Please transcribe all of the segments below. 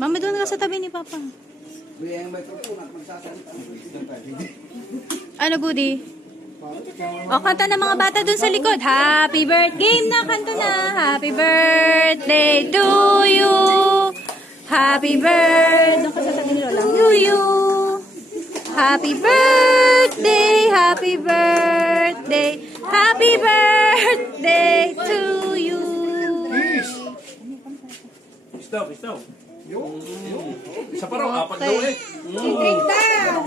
Mama, doon ka sa tabi ni Papa. Ano, Goody? O, kanta na mga bata dun sa likod. Happy birthday! Game na, kanta na. Happy birthday to you. Happy birthday. Doon ka sa tabi ni Lola. To you. Happy birthday. Happy birthday. Happy birthday to you. Stop. Isa pa raw, apat daw eh.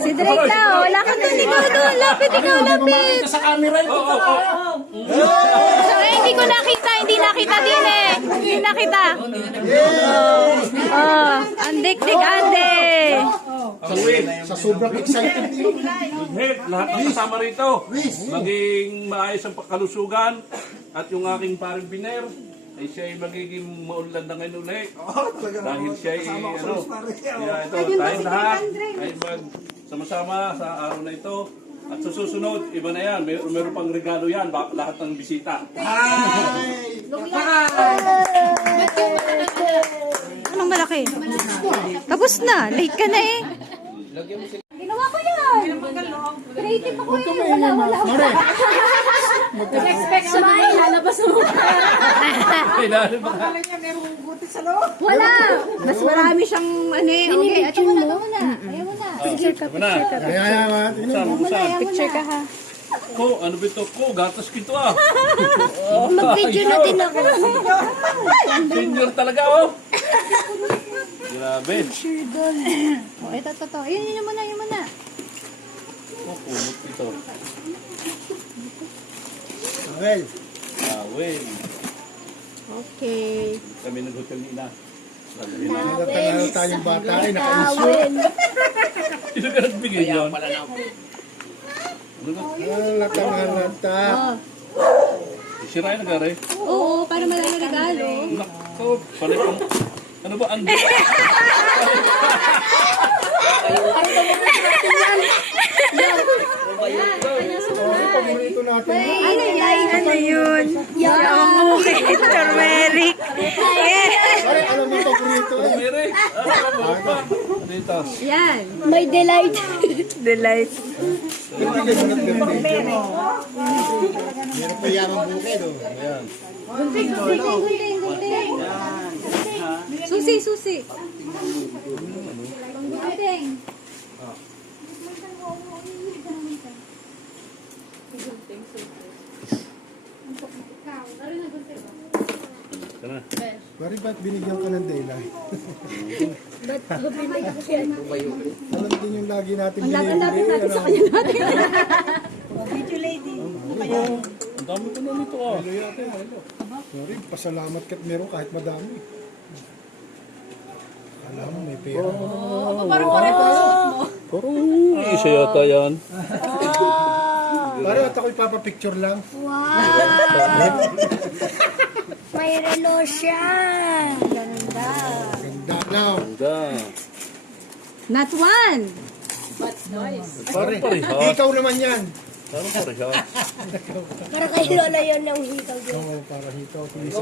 Si Drake daw. Wala ka doon. Ikaw doon. Lapit. Sa camera ito. So, hindi ko nakita. Hindi nakita din eh. Hindi nakita. Ang dik-dik, ande. Sa sobrang excited niyo. Lahat ng kasama rito. Maging maayos ang pagkalusugan. At yung aking paring biner, ay siya ay magiging maunlad na ngayon ulit. Dahil siya ay ito, tayong lahat ay sama-sama sa araw na ito. At sa susunod, iba na yan. Meron pang regalo yan, lahat ng bisita. Anong malaki? Tapos na. Late ka na eh. Ginawa ko yan. Creative ako eh. Wala. Expect sa mga ilalabas mo. Wala. Mas marami siyang ano eh. Okay, at mo na. Ayaw mo na. Picture ka. Picture ka ha. Ko, ano ba ito? Ko, gatas kito ah. Mag-video na din ako. Senior talaga oh. Grabe. Picture doon. O, ito. Yun muna. Oh, kumot ito. Well, Okay. Kami nag-hotel ni Ina. natatangalo tayong bata ay naka-insure. Sino ka nagbigay yun? Nakatangalata. Sirain na gare. Oo, para malala regalo. Nako, palit ang... Ano ba ang... Paborito natin. Ano yun? Yung okay, turmeric. Ay, alam mo paborito eh. Mere, ano ba? Dito. Yan. May delight. Delight. Bibigay mo ng birthday mo. Meron pa yamang bukid oh. Ayan. Gunting. Susi. Gunting. Kana. Pari ba't binigyan ka ng daylight? Ba't binigyan ko siya? Alam din yung lagi natin Ang lapit binibili. natin sa kanya natin. Ang dami ko na nito ah. Sorry, pasalamat ka't meron kahit madami. Alam mo, may pera. Parang isa yata yan. Pare, at ako ipapapicture lang. Wow! May relo siya. Ganda. Ganda now. Ganda. Not one. Pare, Parehas. ikaw naman yan. Parang parehas. Para kay Lola yun yung hikaw dyan. Oo, para ikaw. Please.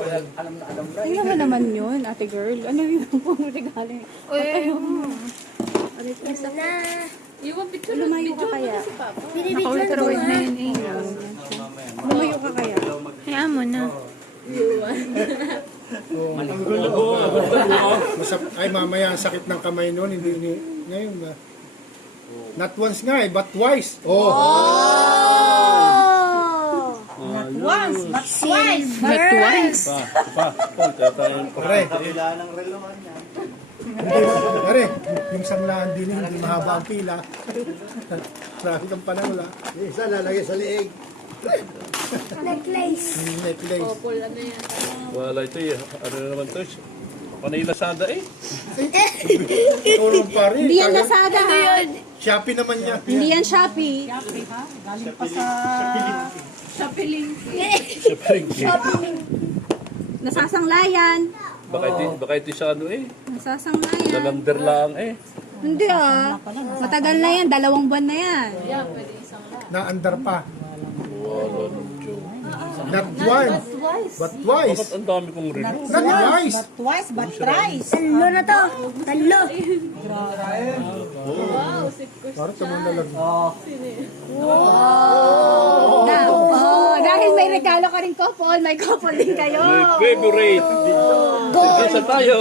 Tingnan mo naman yun, ate girl. Ano yung pong regalo? Ito na. Lumayo ka kaya? Binibigyan ko nga. Lumayo ka kaya? Kaya mo na. Ay, mamaya ang sakit ng kamay noon. Hindi, ngayon na. Not once nga eh, but twice. Oh! Not twice. Pa. Tatayin pa. Pare. Pare, yung sanglaan din hindi mahaba ang pila. Marami kang panahula. Isa lalagay sa liig. Necklace. Necklace. Wala ito eh. Ano na naman ito? Panay Lazada eh. Turong pare. Hindi yan Lazada ha. Shopee naman yan. Hindi yan Shopee. Nasasanglayan. Baka ito sa ano eh. Nasasanglayan. Nalander lang eh. Hindi ah. Matagal na yan. 2 buwan na yan. Naandar pa. Wala ng joke. Not once, but twice. Bakit ang dami kong relo? Not twice. Twice, but thrice. Talo na to. Talo. Parang tumanda lang. Dahil may regalo ka rin, couple, may couple din kayo. My favorite. Gold. Isa tayo.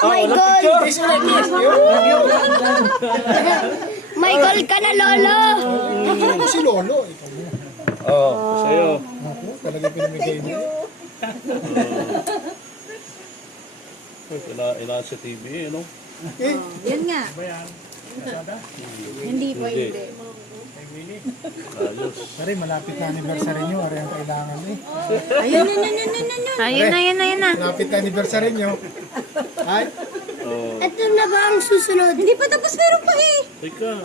My gold. May gold ka na, Lolo. Ako si Lolo. Ikaw mo. Oh, sa'yo. Ako, talaga pinamigay niya. Ina sa TV, ano? Eh, Yan nga. Hindi po, hindi. Ayos. pare, malapit na anniversary nyo. Ari ang kailangan eh. Ayun na. Malapit na anniversary nyo. Ay, Oh, Ito na ba ang susunod? Hindi pa tapos, meron pa eh. teka.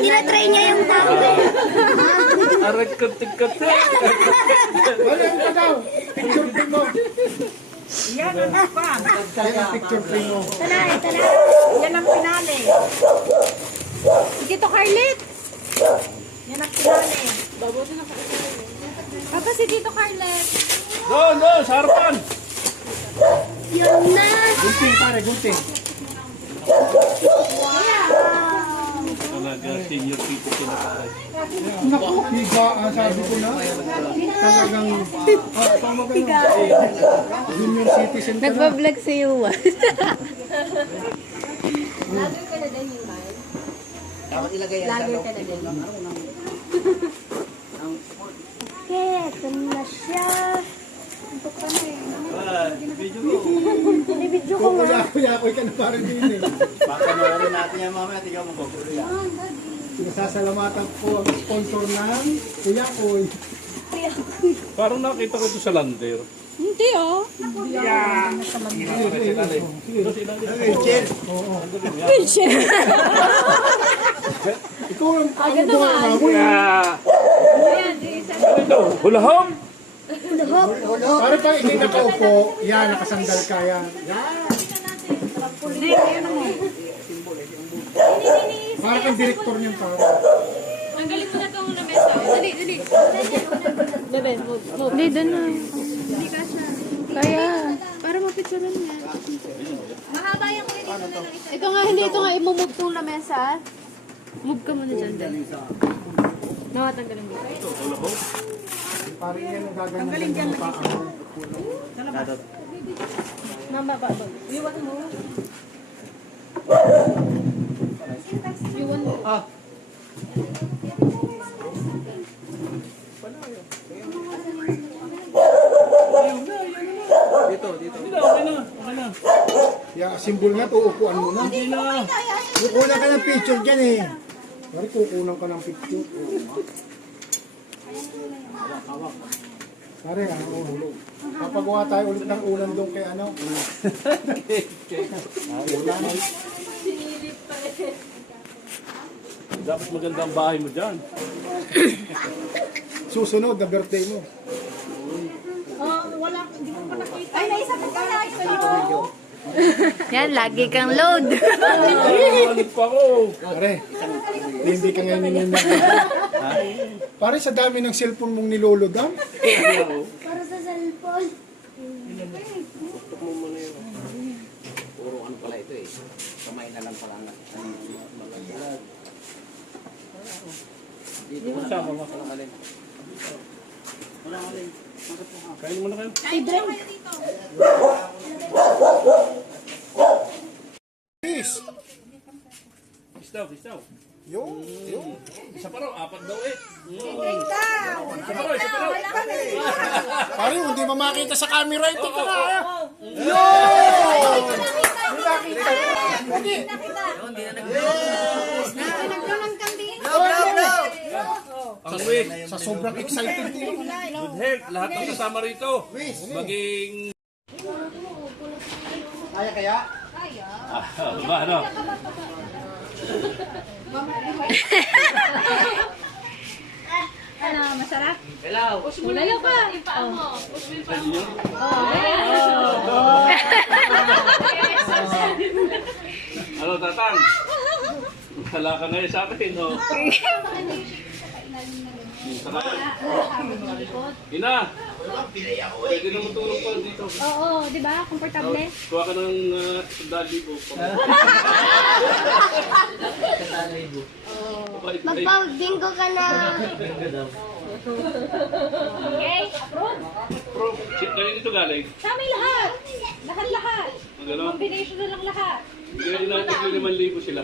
Tinatry niya yung tao. Aray katik-katik. wala ka daw. Picture print mo. Yan ang pa. Yan ang picture print mo. Tanay. Yan ang pinali. Sige to, Carlet. Yan ang pinali. Papa, si Tito Carlet. Doon, sa harapan. Yan na. Gunting pare, gunting. Talaga, senior people kinakaray. Naku, higa, sabi ko na. Talagang, junior citizen ka na. Nagbablog si Yuan. Okay, ito na siya. Binibidyo ko nga. Kuya-kuya ka na parang din eh. Baka nawarin natin yan mamaya, tingnan mo gugulo yan. Nasasalamatan ko ang sponsor ng Kuya Koy. Parang nakita ko ito sa lander. Hindi oh. Pinchen. Ikaw ang buhay na mo. Ano ito? Hulahom? Para pag hindi nakaupo, yan, nakasandal ka yan. Para kang direktor niyan para. Tanggalin mo na itong lamesa. Dali. Hindi, doon na. Hindi ka siya. Kaya. Para mapicturean niya. Mahaba yung ito nga, hindi. Ito nga, imumove tong lamesa. Move ka muna dyan. Nakatanggalin dito. Para yan ang gaganyan ng paa mo. Mama, baba. Iwan mo. Ya, simbol nga to, upuan mo na. Kukunan ka ng picture dyan eh. Pare, kukunan ka ng picture. Pare, ano, papagawa tayo ulit ng ulan doon kay ano. Dapat maganda ang bahay mo dyan. Susunod na birthday mo. Ay, naisa pa pala. Ito. Yan, lagi kang load. Balik pa ako. Pare, hindi ka ngayon ninina. Pare, sa dami ng cellphone mong nilolodam. Para sa cellphone. Puro ano pala ito eh. Kamay na lang pala. Dito mo Sama mo. Kain mo na kayo. Peace. Istaw. Yung. Isa pa raw, apat daw eh. Isa pa raw. Pare, hindi mamakita sa camera. Ito ka na. Ang week. Sa sobrang excited din. Good health. Lahat ng kasama rito. Maging... Kaya kaya? Ba, ano? Ano, masarap? Hello. Ulalo ka. Ano, tatang? Wala ka ngayon sa akin, no? Sarap Ina! Pwede na matulog pa dito. Oo, di ba? Komportable. Kuha ka ng sandali po. Magpag-bingo ka na. Okay, approve. Bro, kanina dito galing. Sa amin lahat. Lahat-lahat. Ang gano'n. Combination na lang lahat. Bigyan natin yung 5,000 sila.